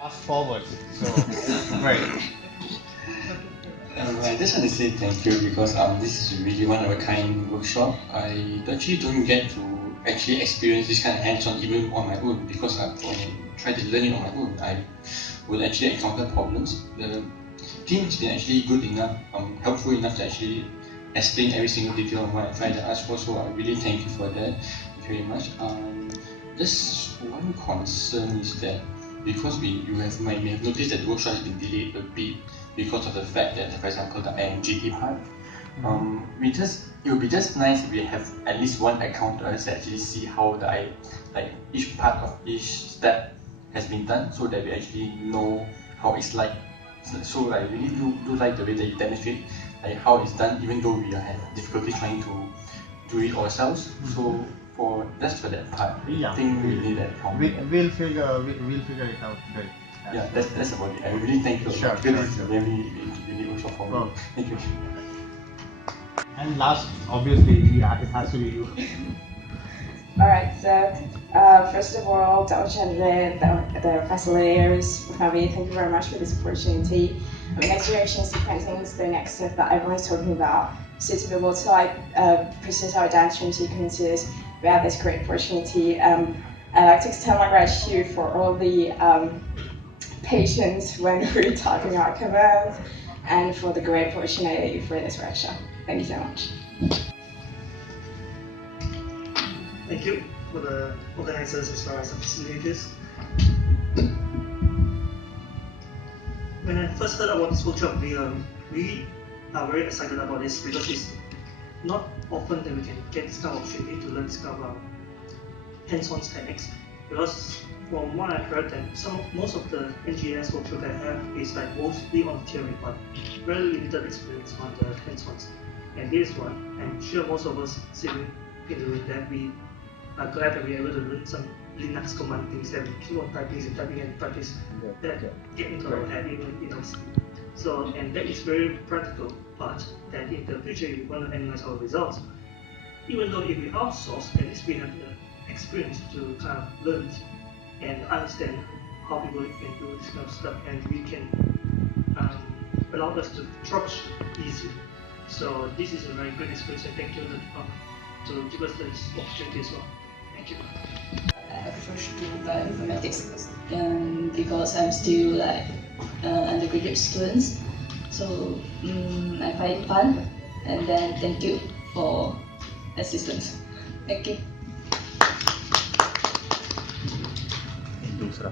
Fast forward. So, right. I just want to say thank you because this is really one of a kind workshop. I actually don't get to actually experience this kind of hands-on even on my own because when I try to learn it on my own, I will actually encounter problems. The team has been actually good enough, helpful enough to actually explain every single detail of what I try to ask for. So I really thank you for that. Thank you very much. Just one concern is that because you may have noticed that the workshop has been delayed a bit because of the fact that, for example, the NGS part. It would be just nice if we have at least one account to us to actually see how each part of each step has been done, so that we actually know how it's like. So I really do like the way that you demonstrate how it's done, even though we have difficulty trying to do it ourselves. So for that part, I think we need that. We'll figure it out. Right. Yeah, that's about it. I really thank you. Sure. This is a very workshop for me. Thank you. And last, obviously, it has to be you. Alright, so first of all, Dr. Chandler, the facilitators, Ravi, thank you very much for this opportunity. Next generation sequencing is the next step that everyone's talking about. So to be able to process our downstream sequences, we have this great opportunity. I'd like to extend my gratitude for all the patience when we're typing our commands, and for the great opportunity for this workshop. Thank you so much. Thank you for the organizers as well as the facilitators. When I first heard about this workshop, we are very excited about this because it's not often that we can get this kind of opportunity to learn this kind of hands-on techniques. Because from what I heard, that most of the NGS workshop I have is mostly on theory, but very limited experience on the hands-ons. And this one, I'm sure most of us sitting in the room that we are glad that we're able to learn some Linux command things that we keep on typing and practice that get into our head even in So, and that is very practical, but that in the future if we want to analyze our results, even though if we outsource, at least we have the experience to kind of learn and understand how people can do this kind of stuff, and we can allow us to troubleshoot easier. So this is a very good experience, and thank you to give us this opportunity as well. Thank you. I approach to bioinformatics because I'm still undergraduate students, so I find it fun, and then thank you for assistance. Thank you. दूसरा